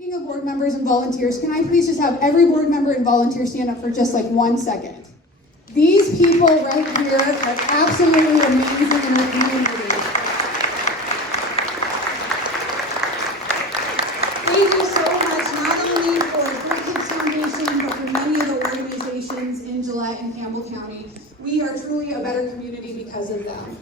Speaking of board members and volunteers, can I please just have every board member and volunteer stand up for just like 1 second? These people right here are absolutely amazing in our community. Thank you so much, not only for Kids Foundation, but for many of the organizations in Gillette and Campbell County. We are truly a better community because of them.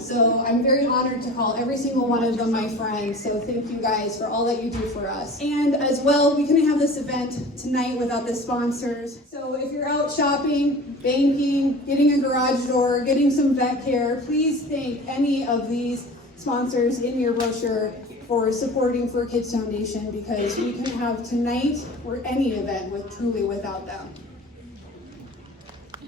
So I'm very honored to call every single one of them my friends. So thank you guys for all that you do for us. And as well, we couldn't have this event tonight without the sponsors. So if you're out shopping, banking, getting a garage door, getting some vet care, please thank any of these sponsors in your brochure for supporting For Kids Foundation, because we couldn't have tonight or any event truly without them.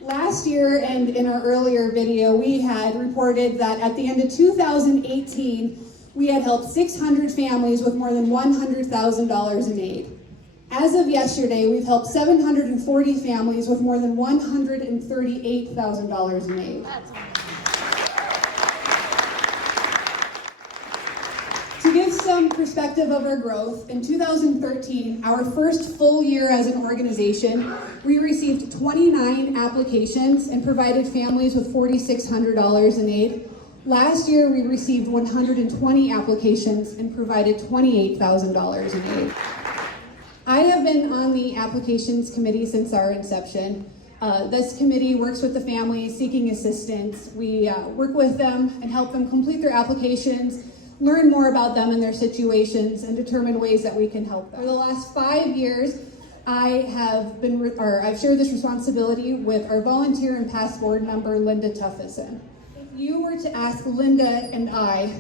Last year and in our earlier video, we had reported that at the end of 2018, we had helped 600 families with more than $100,000 in aid. As of yesterday, we've helped 740 families with more than $138,000 in aid. To give some perspective of our growth, in 2013, our first full year as an organization, we received 29 applications and provided families with $4,600 in aid. Last year, we received 120 applications and provided $28,000 in aid. I have been on the applications committee since our inception. This committee works with the families seeking assistance. We work with them and help them complete their applications, learn more about them and their situations, and determine ways that we can help them. For the last 5 years, I've shared this responsibility with our volunteer and past board member, Linda Tuffison. If you were to ask Linda and I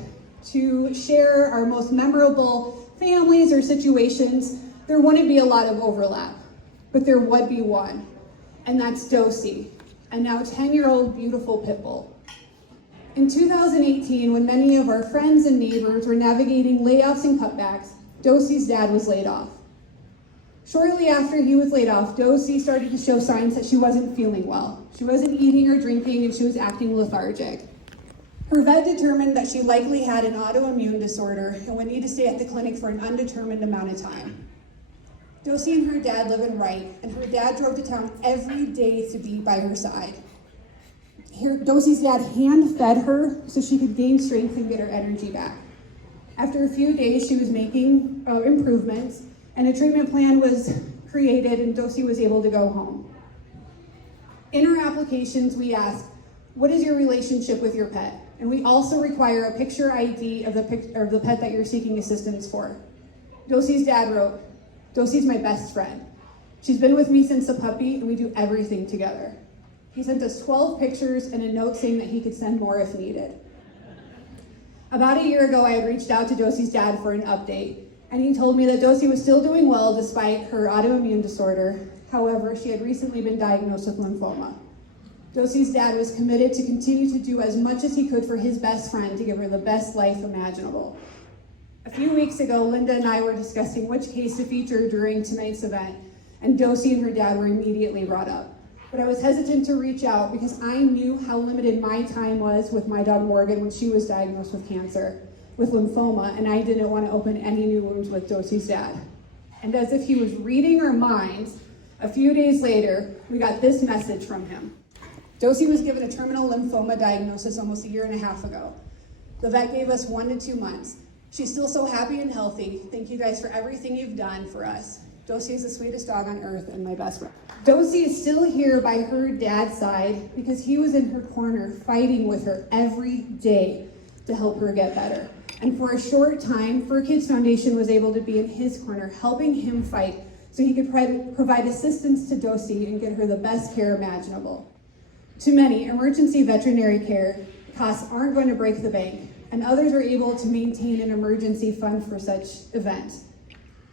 to share our most memorable families or situations, there wouldn't be a lot of overlap, but there would be one, and that's Dosey, a now 10-year-old beautiful pit bull. In 2018, when many of our friends and neighbors were navigating layoffs and cutbacks, Dosey's dad was laid off. Shortly after he was laid off, Dosey started to show signs that she wasn't feeling well. She wasn't eating or drinking, and she was acting lethargic. Her vet determined that she likely had an autoimmune disorder and would need to stay at the clinic for an undetermined amount of time. Dosey and her dad live in Wright, and her dad drove to town every day to be by her side. Dosey's dad hand-fed her so she could gain strength and get her energy back. After a few days, she was making improvements, and a treatment plan was created, and Dosey was able to go home. In our applications, we ask, what is your relationship with your pet? And we also require a picture ID of the pet that you're seeking assistance for. Dosey's dad wrote, Dosey's my best friend. She's been with me since a puppy, and we do everything together. He sent us 12 pictures and a note saying that he could send more if needed. About a year ago, I had reached out to Dosey's dad for an update, and he told me that Dosey was still doing well despite her autoimmune disorder. However, she had recently been diagnosed with lymphoma. Dosey's dad was committed to continue to do as much as he could for his best friend to give her the best life imaginable. A few weeks ago, Linda and I were discussing which case to feature during tonight's event, and Dosey and her dad were immediately brought up. But I was hesitant to reach out because I knew how limited my time was with my dog Morgan when she was diagnosed with cancer, with lymphoma, and I didn't want to open any new wounds with Dosey's dad. And as if he was reading our minds, a few days later, we got this message from him. Dosey was given a terminal lymphoma diagnosis almost 1.5 years ago. The vet gave us 1 to 2 months. She's still so happy and healthy. Thank you guys for everything you've done for us. Dosey is the sweetest dog on earth and my best friend. Dosey is still here by her dad's side because he was in her corner fighting with her every day to help her get better. And for a short time, For Kids Foundation was able to be in his corner, helping him fight so he could provide assistance to Dosey and get her the best care imaginable. To many, emergency veterinary care costs aren't going to break the bank, and others are able to maintain an emergency fund for such events.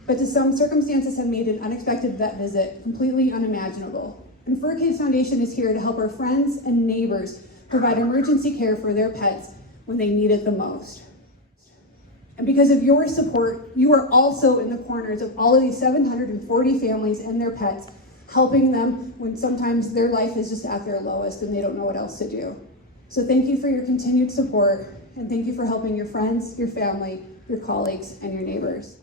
But to some, circumstances have made an unexpected vet visit completely unimaginable. And For Kids Foundation is here to help our friends and neighbors provide emergency care for their pets when they need it the most. And because of your support, you are also in the corners of all of these 740 families and their pets, helping them when sometimes their life is just at their lowest and they don't know what else to do. So thank you for your continued support, and thank you for helping your friends, your family, your colleagues, and your neighbors.